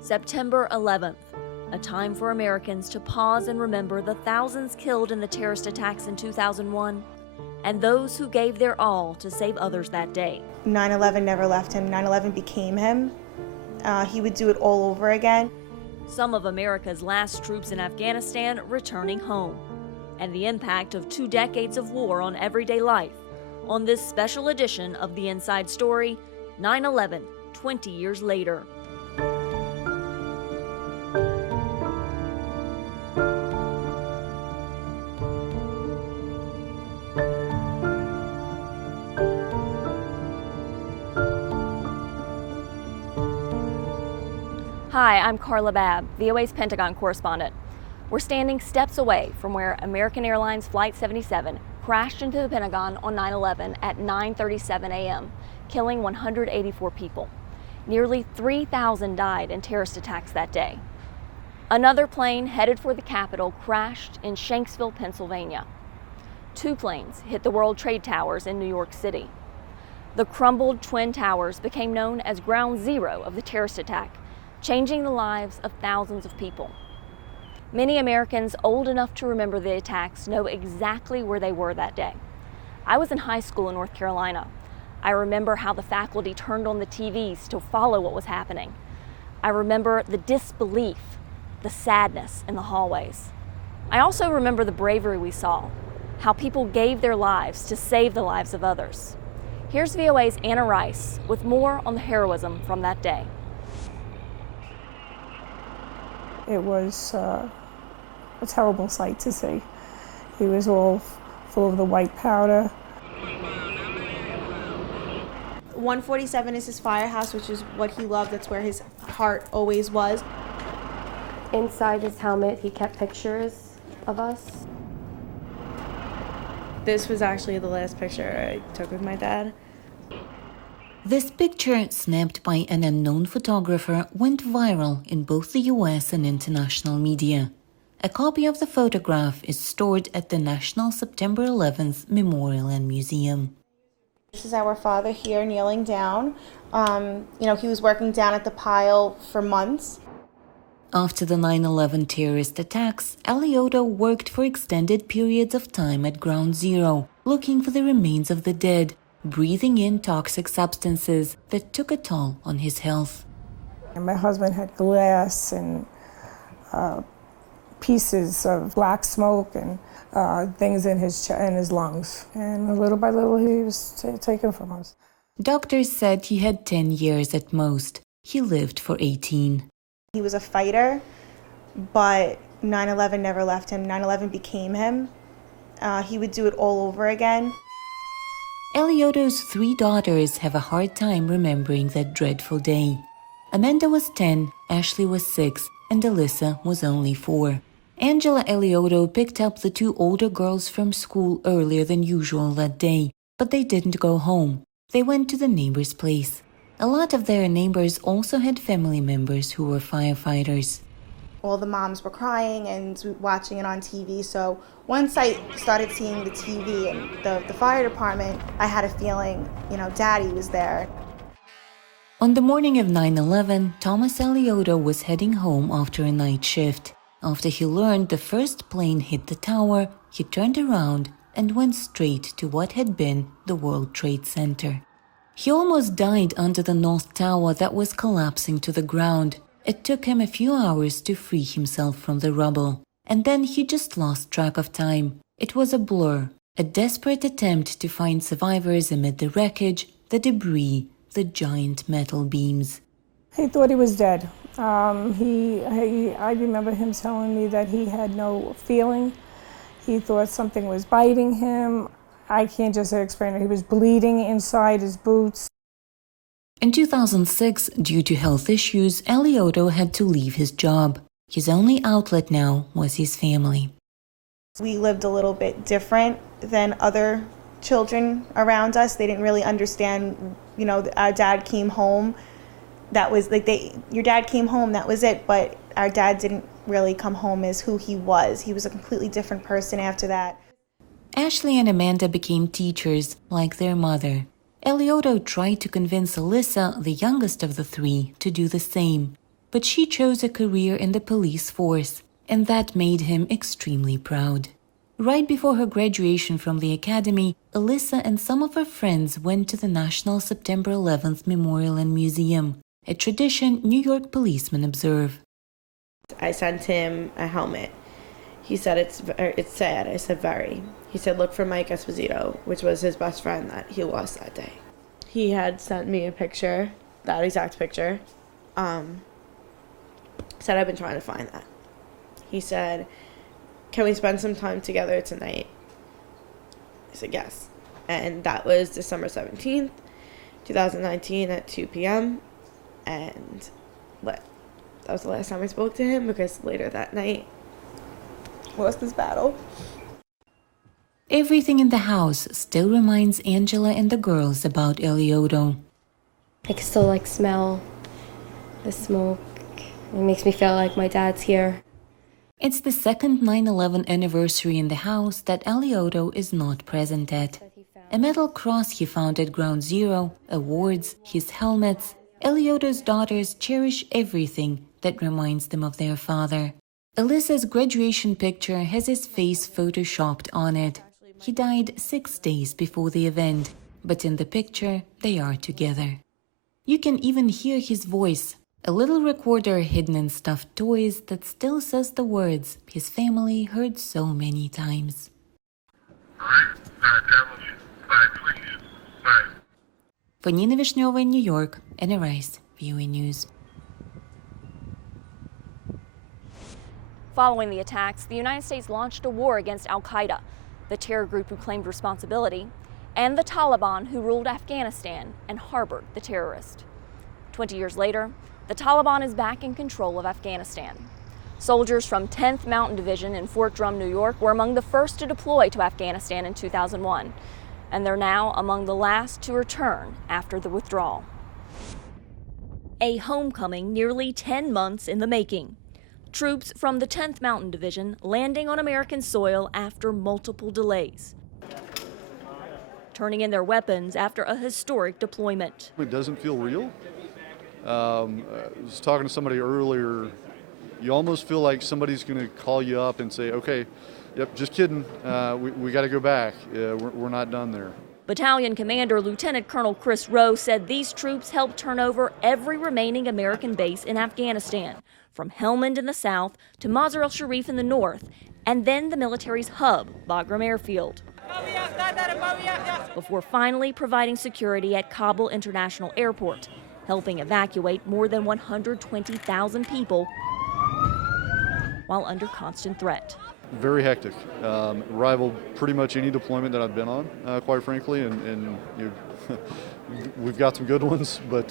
September 11th, a time for Americans to pause and remember the thousands killed in the terrorist attacks in 2001 and those who gave their all to save others that day. 9/11 never left him. 9/11 became him. He would do it all over again. Some of America's last troops in Afghanistan returning home, and the impact of 2 decades of war on everyday life on this special edition of The Inside Story, 9/11, 20 years later. Hi, I'm CARLA BABB, VOA's Pentagon correspondent. We're standing steps away from where American Airlines Flight 77 crashed into the Pentagon on 9/11 at 9:37 a.m., killing 184 people. Nearly 3,000 died in terrorist attacks that day. Another plane headed for the Capitol crashed in Shanksville, Pennsylvania. 2 planes hit the World Trade Towers in New York City. The crumbled Twin Towers became known as Ground Zero of the terrorist attack, changing the lives of thousands of people. Many Americans old enough to remember the attacks know exactly where they were that day. I was in high school in North Carolina. I remember how the faculty turned on the TVs to follow what was happening. I remember the disbelief, the sadness in the hallways. I also remember the bravery we saw, how people gave their lives to save the lives of others. Here's VOA's Anna Rice with more on the heroism from that day. It was a terrible sight to see. He was all full of the white powder. 147 is his firehouse, which is what he loved. That's where his heart always was. Inside his helmet, he kept pictures of us. This was actually the last picture I took with my dad. This picture, snapped by an unknown photographer, went viral in both the US and international media. A copy of the photograph is stored at the National September 11th Memorial and Museum. This is our father here kneeling down. He was working down at the pile for months. After the 9/11 terrorist attacks, Alioto worked for extended periods of time at Ground Zero, looking for the remains of the dead, breathing in toxic substances that took a toll on his health. And my husband had glass and pieces of black smoke and things in his lungs. And little by little, he was taken from us. Doctors said he had 10 years at most. He lived for 18. He was a fighter, but 9/11 never left him. 9/11 became him. He would do it all over again. Alioto's 3 daughters have a hard time remembering that dreadful day. Amanda was 10, Ashley was 6, and Alyssa was only 4. Angela Alioto picked up the 2 older girls from school earlier than usual that day, but they didn't go home. They went to the neighbor's place. A lot of their neighbors also had family members who were firefighters. All the moms were crying and watching it on TV, so once I started seeing the TV and the fire department, I had a feeling, Daddy was there. On the morning of 9/11, Thomas Alioto was heading home after a night shift. After he learned the first plane hit the tower, he turned around and went straight to what had been the World Trade Center. He almost died under the North Tower that was collapsing to the ground. It took him a few hours to free himself from the rubble. And then he just lost track of time. It was a blur, a desperate attempt to find survivors amid the wreckage, the debris, the giant metal beams. He thought he was dead. I remember him telling me that he had no feeling. He thought something was biting him. I can't just explain it. He was bleeding inside his boots. In 2006, due to health issues, Alioto had to leave his job. His only outlet now was his family. We lived a little bit different than other children around us. They didn't really understand, our dad came home. That was your dad came home, that was it. But our dad didn't really come home as who he was. He was a completely different person after that. Ashley and Amanda became teachers like their mother. Eliotto tried to convince Alyssa, the youngest of the three, to do the same, but she chose a career in the police force, and that made him extremely proud. Right before her graduation from the academy, Alyssa and some of her friends went to the National September 11th Memorial and Museum, a tradition New York policemen observe. I sent him a helmet. He said, it's sad. I said, very. He said, look for Mike Esposito, which was his best friend that he lost that day. He had sent me a picture, that exact picture. Said, I've been trying to find that. He said, can we spend some time together tonight? I said, yes. And that was December 17th, 2019 at 2 p.m. And that was the last time I spoke to him, because later that night, lost this battle. Everything in the house still reminds Angela and the girls about Eliotto. I can still smell the smoke. It makes me feel like my dad's here. It's the second 9/11 anniversary in the house that Eliotto is not present at. A metal cross he found at Ground Zero, awards, his helmets. Eliotto's daughters cherish everything that reminds them of their father. Alyssa's graduation picture has his face photoshopped on it. He died 6 days before the event, but in the picture they are together. You can even hear his voice, a little recorder hidden in stuffed toys that still says the words his family heard so many times. For Nina Vishneva in New York, Anna Rice, VOA News. Following the attacks, the United States launched a war against al-Qaeda, the terror group who claimed responsibility, and the Taliban, who ruled Afghanistan and harbored the terrorist. 20 years later, the Taliban is back in control of Afghanistan. Soldiers from 10th Mountain Division in Fort Drum, New York, were among the first to deploy to Afghanistan in 2001, and they're now among the last to return after the withdrawal. A homecoming nearly 10 months in the making. Troops from the 10th Mountain Division landing on American soil after multiple delays, turning in their weapons after a historic deployment. It doesn't feel real. I was talking to somebody earlier. You almost feel like somebody's going to call you up and say, okay, yep, just kidding, we got to go back. We're not done there. Battalion Commander Lieutenant Colonel Chris Rowe said these troops helped turn over every remaining American base in Afghanistan, from Helmand in the south to Mazar al-Sharif in the north, and then the military's hub, Bagram Airfield, before finally providing security at Kabul International Airport, helping evacuate more than 120,000 people while under constant threat. Very hectic. Rivaled pretty much any deployment that I've been on, quite frankly, and we've got some good ones, but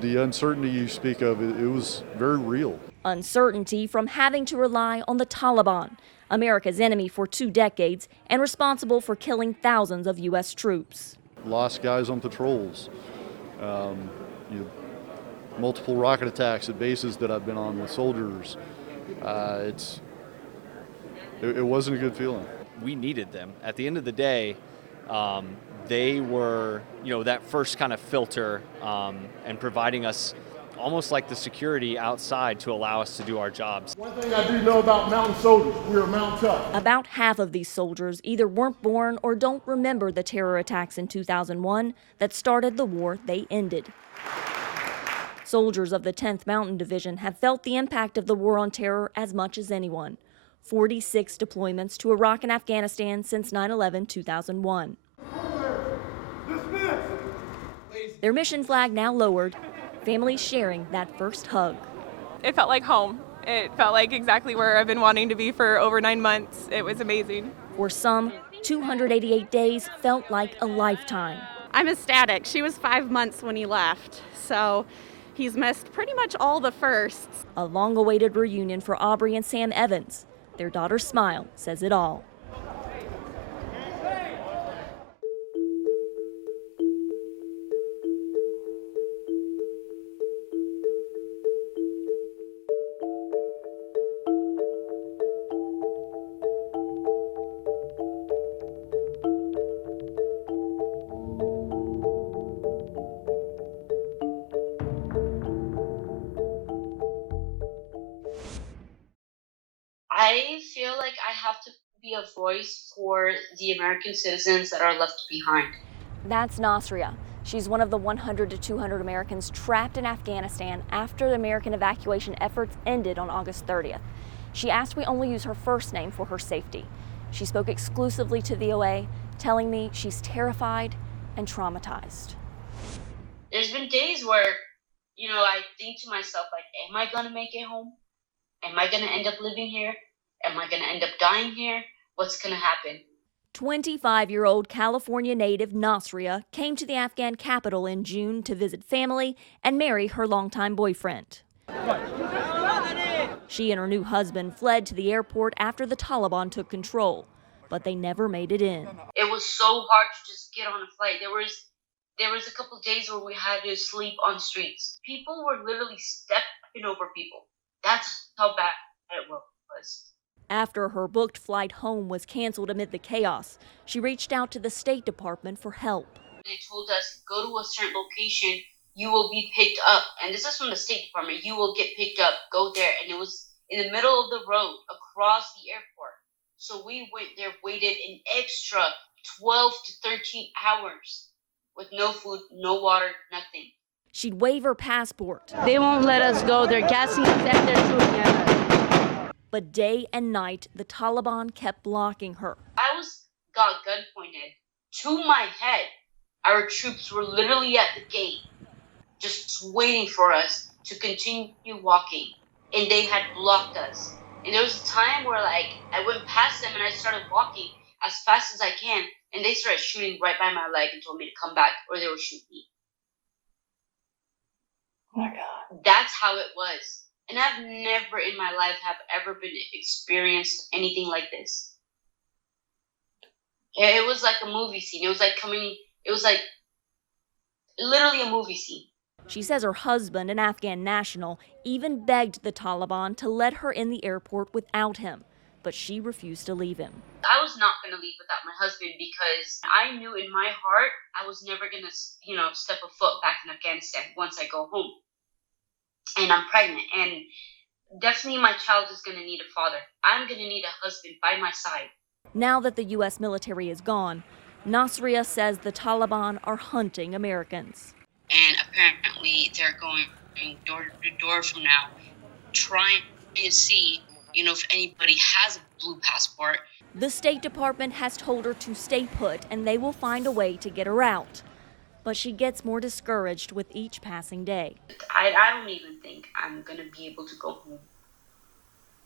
the uncertainty you speak of, it was very real. Uncertainty from having to rely on the Taliban, America's enemy for 2 decades and responsible for killing thousands of U.S. troops. Lost guys on patrols, multiple rocket attacks at bases that I've been on with soldiers. It wasn't a good feeling. We needed them. At the end of the day, they were, that first kind of filter and providing us almost like the security outside to allow us to do our jobs. One thing I do know about mountain soldiers, we are mountain tough. About half of these soldiers either weren't born or don't remember the terror attacks in 2001 that started the war they ended. Soldiers of the 10th Mountain Division have felt the impact of the war on terror as much as anyone. 46 deployments to Iraq and Afghanistan since 9/11-2001. Their mission flag now lowered, families sharing that first hug. It felt like home. It felt like exactly where I've been wanting to be for over 9 months. It was amazing. For some, 288 days felt like a lifetime. I'm ecstatic. She was 5 months when he left, so he's missed pretty much all the firsts. A long-awaited reunion for Aubrey and Sam Evans. Their daughter's smile says it all. I feel like I have to be a voice for the American citizens that are left behind. That's Nasria. She's one of the 100 to 200 Americans trapped in Afghanistan after the American evacuation efforts ended on August 30th. She asked we only use her first name for her safety. She spoke exclusively to VOA, telling me she's terrified and traumatized. There's been days where, I think to myself, like, am I gonna make it home? Am I gonna end up living here? Am I gonna end up dying here? What's gonna happen? 25-year-old California native Nasria came to the Afghan capital in June to visit family and marry her longtime boyfriend. She and her new husband fled to the airport after the Taliban took control, but they never made it in. It was so hard to just get on a flight. There was a couple of days where we had to sleep on streets. People were literally stepping over people. That's how bad it was. After her booked flight home was canceled amid the chaos, she reached out to the State Department for help. They told us, go to a certain location, you will be picked up. And this is from the State Department. You will get picked up, go there. And it was in the middle of the road across the airport. So we went there, waited an extra 12 to 13 hours with no food, no water, nothing. She'd wave her passport. They won't let us go. They're gassing us and they're shooting at us. But day and night, the Taliban kept blocking her. I got gun pointed to my head. Our troops were literally at the gate, just waiting for us to continue walking. And they had blocked us. And there was a time where, I went past them and I started walking as fast as I can. And they started shooting right by my leg and told me to come back or they would shoot me. Oh my God. That's how it was. And I've never in my life have ever been experienced anything like this. It was like a movie scene. It was like literally a movie scene. She says her husband, an Afghan national, even begged the Taliban to let her in the airport without him, but she refused to leave him. I was not going to leave without my husband because I knew in my heart I was never going to, step a foot back in Afghanistan once I go home. And I'm pregnant, and definitely my child is going to need a father. I'm going to need a husband by my side. Now that the U.S. military is gone, Nasria says the Taliban are hunting Americans. And apparently they're going door to door from now, trying to see, if anybody has a blue passport. The State Department has told her to stay put and they will find a way to get her out. But she gets more discouraged with each passing day. I don't even think I'm going to be able to go home.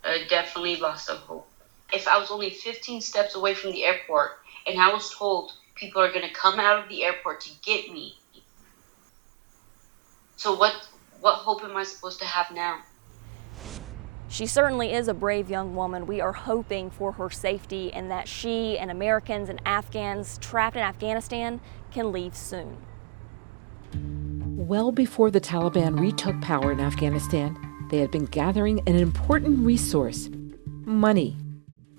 I definitely lost of hope. If I was only 15 steps away from the airport and I was told people are going to come out of the airport to get me, so what hope am I supposed to have now? She certainly is a brave young woman. We are hoping for her safety and that she and Americans and Afghans trapped in Afghanistan can leave soon. Well before the Taliban retook power in Afghanistan, they had been gathering an important resource, money.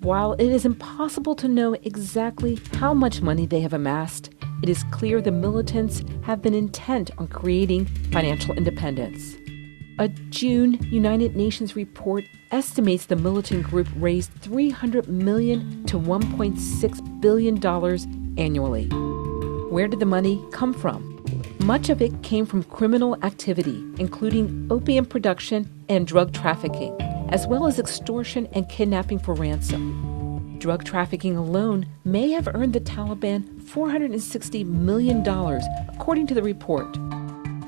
While it is impossible to know exactly how much money they have amassed, it is clear the militants have been intent on creating financial independence. A June United Nations report estimates the militant group raised $300 million to $1.6 billion annually. Where did the money come from? Much of it came from criminal activity, including opium production and drug trafficking, as well as extortion and kidnapping for ransom. Drug trafficking alone may have earned the Taliban $460 million, according to the report.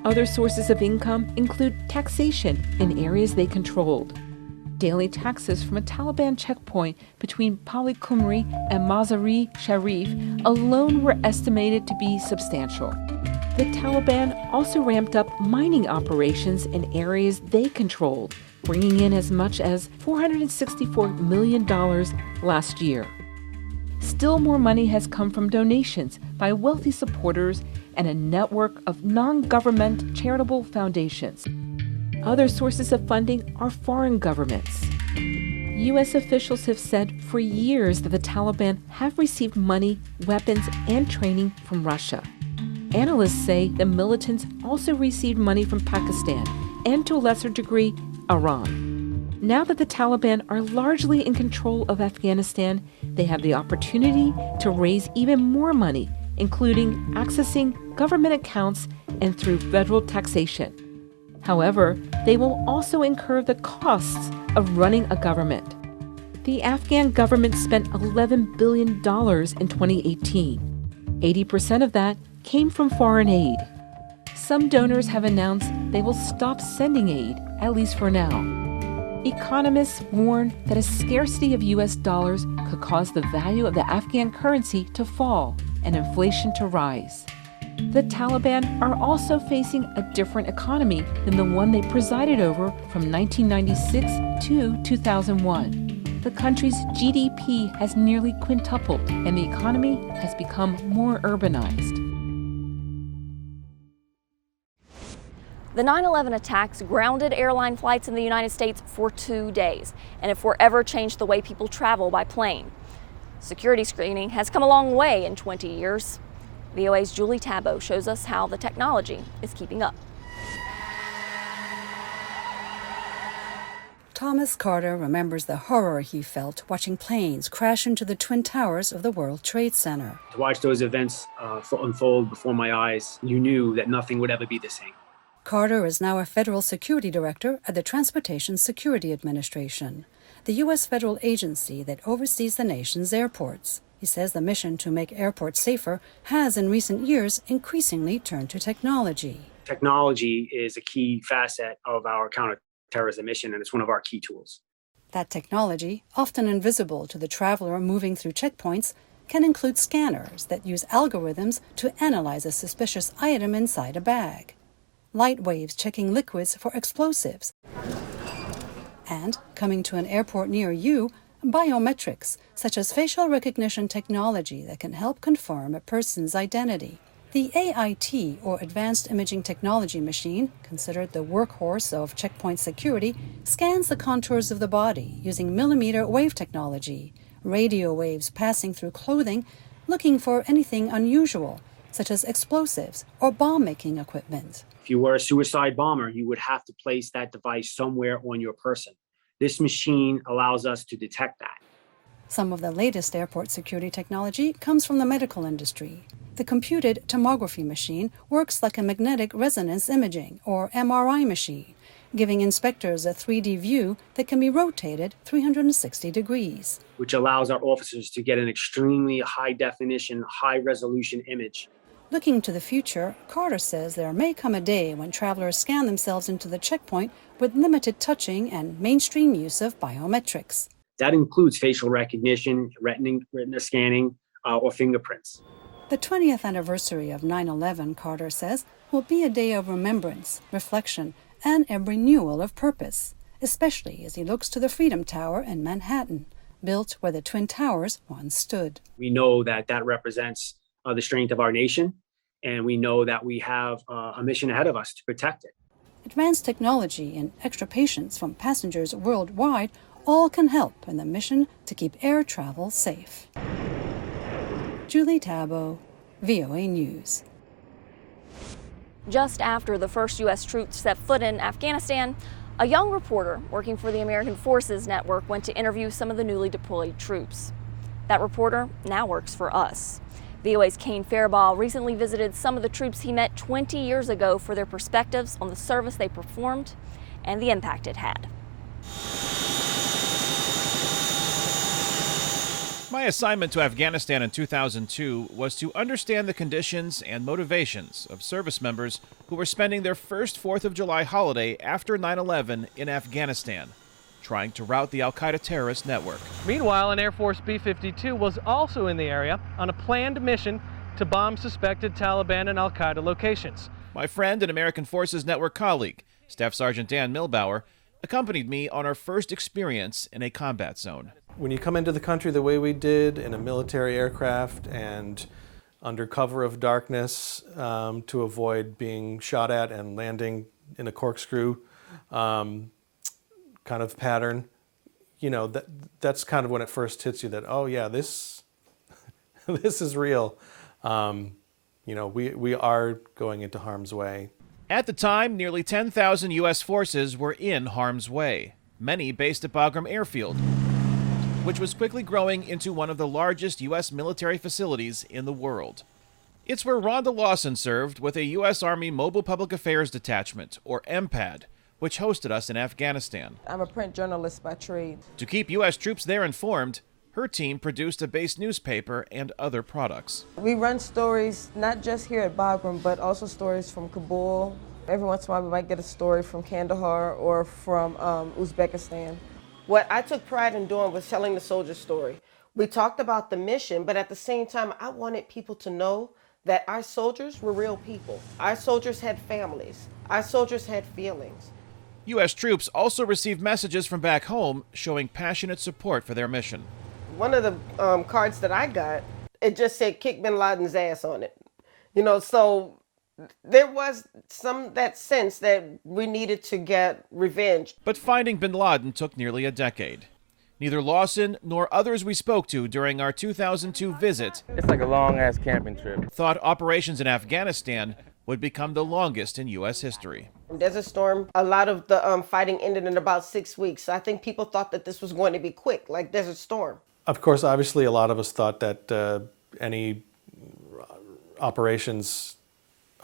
Other sources of income include taxation in areas they controlled. Daily taxes from a Taliban checkpoint between Pali Kumri and Mazar-e-Sharif alone were estimated to be substantial. The Taliban also ramped up mining operations in areas they controlled, bringing in as much as $464 million last year. Still more money has come from donations by wealthy supporters and a network of non-government charitable foundations. Other sources of funding are foreign governments. U.S. officials have said for years that the Taliban have received money, weapons, and training from Russia. Analysts say the militants also received money from Pakistan and, to a lesser degree, Iran. Now that the Taliban are largely in control of Afghanistan, they have the opportunity to raise even more money, including accessing government accounts and through federal taxation. However, they will also incur the costs of running a government. The Afghan government spent $11 billion in 2018. 80% of that came from foreign aid. Some donors have announced they will stop sending aid, at least for now. Economists warn that a scarcity of U.S. dollars could cause the value of the Afghan currency to fall and inflation to rise. The Taliban are also facing a different economy than the one they presided over from 1996 to 2001. The country's GDP has nearly quintupled, and the economy has become more urbanized. The 9/11 attacks grounded airline flights in the United States for 2 days and have forever changed the way people travel by plane. Security screening has come a long way in 20 years. VOA's Julie Tabo shows us how the technology is keeping up. Thomas Carter remembers the horror he felt watching planes crash into the Twin Towers of the World Trade Center. To watch those events unfold before my eyes, you knew that nothing would ever be the same. Carter is now a federal security director at the Transportation Security Administration, the U.S. federal agency that oversees the nation's airports. He says the mission to make airports safer has in recent years increasingly turned to technology. Technology is a key facet of our counterterrorism mission, and it's one of our key tools. That technology, often invisible to the traveler moving through checkpoints, can include scanners that use algorithms to analyze a suspicious item inside a bag. Light waves checking liquids for explosives. And, coming to an airport near you, biometrics, such as facial recognition technology that can help confirm a person's identity. The AIT, or Advanced Imaging Technology machine, considered the workhorse of checkpoint security, scans the contours of the body using millimeter wave technology, radio waves passing through clothing, looking for anything unusual, such as explosives or bomb-making equipment. If you were a suicide bomber, you would have to place that device somewhere on your person. This machine allows us to detect that. Some of the latest airport security technology comes from the medical industry. The computed tomography machine works like a magnetic resonance imaging, or MRI machine, giving inspectors a 3D view that can be rotated 360 degrees. Which allows our officers to get an extremely high-definition, high-resolution image. Looking to the future, Carter says there may come a day when travelers scan themselves into the checkpoint with limited touching and mainstream use of biometrics. That includes facial recognition, retina scanning, or fingerprints. The 20th anniversary of 9/11, Carter says, will be a day of remembrance, reflection, and a renewal of purpose, especially as he looks to the Freedom Tower in Manhattan, built where the Twin Towers once stood. We know that that represents the strength of our nation, and we know that we have a mission ahead of us to protect it. Advanced technology and extra patience from passengers worldwide all can help in the mission to keep air travel safe. Julie Tabo, VOA News. Just after the first U.S. troops set foot in Afghanistan, a young reporter working for the American Forces Network went to interview some of the newly deployed troops. That reporter now works for us. VOA's Kane Faribault recently visited some of the troops he met 20 years ago for their perspectives on the service they performed and the impact it had. My assignment to Afghanistan in 2002 was to understand the conditions and motivations of service members who were spending their first 4th of July holiday after 9/11 in Afghanistan, trying to rout the al-Qaeda terrorist network. Meanwhile, an Air Force B-52 was also in the area on a planned mission to bomb suspected Taliban and al-Qaeda locations. My friend and American Forces Network colleague, Staff Sergeant Dan Milbauer, accompanied me on our first experience in a combat zone. When you come into the country the way we did, in a military aircraft and under cover of darkness to avoid being shot at and landing in a corkscrew kind of pattern, you know, that's kind of when it first hits you that, oh yeah, this is real. You know, we are going into harm's way. At the time, nearly 10,000 U.S. forces were in harm's way. many based at Bagram Airfield, which was quickly growing into one of the largest U.S. military facilities in the world. It's where Rhonda Lawson served with a U.S. Army Mobile Public Affairs Detachment, or MPAD, which hosted us in Afghanistan. I'm a print journalist by trade. To keep U.S. troops there informed, her team produced a base newspaper and other products. We run stories not just here at Bagram, but also stories from Kabul. Every once in a while we might get a story from Kandahar or from Uzbekistan. What I took pride in doing was telling the soldier story. We talked about the mission, but at the same time, I wanted people to know that our soldiers were real people. Our soldiers had families. Our soldiers had feelings. U.S. troops also received messages from back home showing passionate support for their mission. One of the cards that I got, it just said kick bin Laden's ass on it. You know, so there was that sense that we needed to get revenge. But finding bin Laden took nearly a decade. Neither Lawson nor others we spoke to during our 2002 visit, it's like a long-ass camping trip, thought operations in Afghanistan would become the longest in U.S. history. Desert Storm, a lot of the fighting ended in about 6 weeks. So I think people thought that this was going to be quick, like Desert Storm. Of course, obviously, a lot of us thought that any operations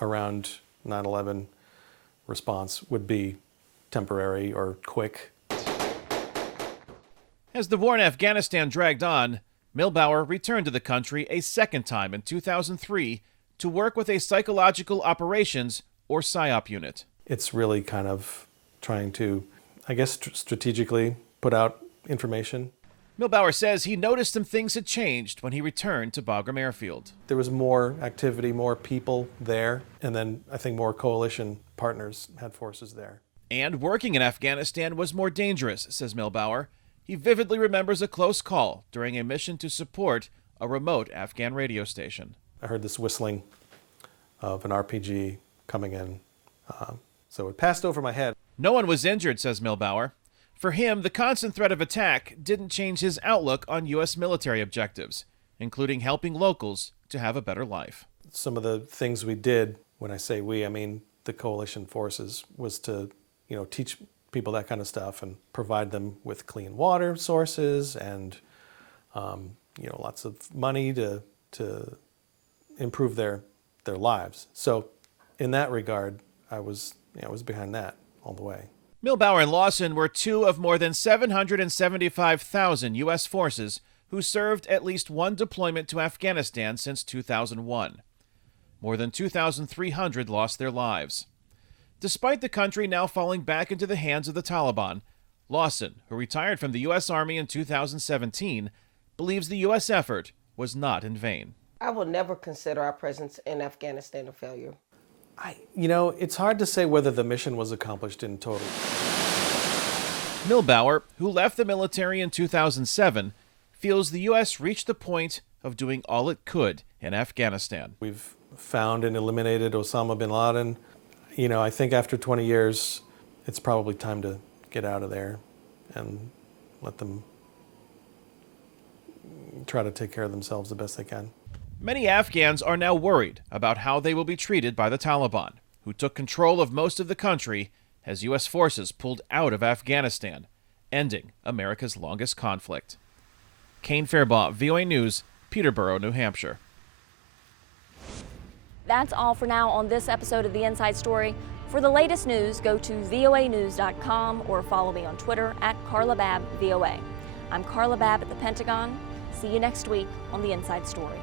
around 9/11 response would be temporary or quick. As the war in Afghanistan dragged on, Milbauer returned to the country a second time in 2003 to work with a psychological operations or PSYOP unit. It's really kind of trying to, I guess, strategically put out information. Milbauer says he noticed some things had changed when he returned to Bagram Airfield. There was more activity, more people there, and then I think more coalition partners had forces there. And working in Afghanistan was more dangerous, says Milbauer. He vividly remembers a close call during a mission to support a remote Afghan radio station. I heard this whistling of an RPG coming in, so it passed over my head. No one was injured, says Milbauer. For him, the constant threat of attack didn't change his outlook on U.S. military objectives, including helping locals to have a better life. Some of the things we did, when I say we, I mean the coalition forces, was to, teach people that kind of stuff and provide them with clean water sources and, lots of money to improve their lives. So in that regard, I was behind that all the way. Milbauer and Lawson were two of more than 775,000 U.S. forces who served at least one deployment to Afghanistan since 2001. More than 2,300 lost their lives. Despite the country now falling back into the hands of the Taliban, Lawson, who retired from the U.S. Army in 2017, believes the U.S. effort was not in vain. I will never consider our presence in Afghanistan a failure. It's hard to say whether the mission was accomplished in total. Milbauer, who left the military in 2007, feels the U.S. reached the point of doing all it could in Afghanistan. We've found and eliminated Osama bin Laden. I think after 20 years, it's probably time to get out of there and let them try to take care of themselves the best they can. Many Afghans are now worried about how they will be treated by the Taliban, who took control of most of the country as U.S. forces pulled out of Afghanistan, ending America's longest conflict. Kane Fairbaugh, VOA News, Peterborough, New Hampshire. That's all for now on this episode of The Inside Story. For the latest news, go to voanews.com or follow me on Twitter at CARLABABBVOA. I'm Carla Babb at the Pentagon. See you next week on The Inside Story.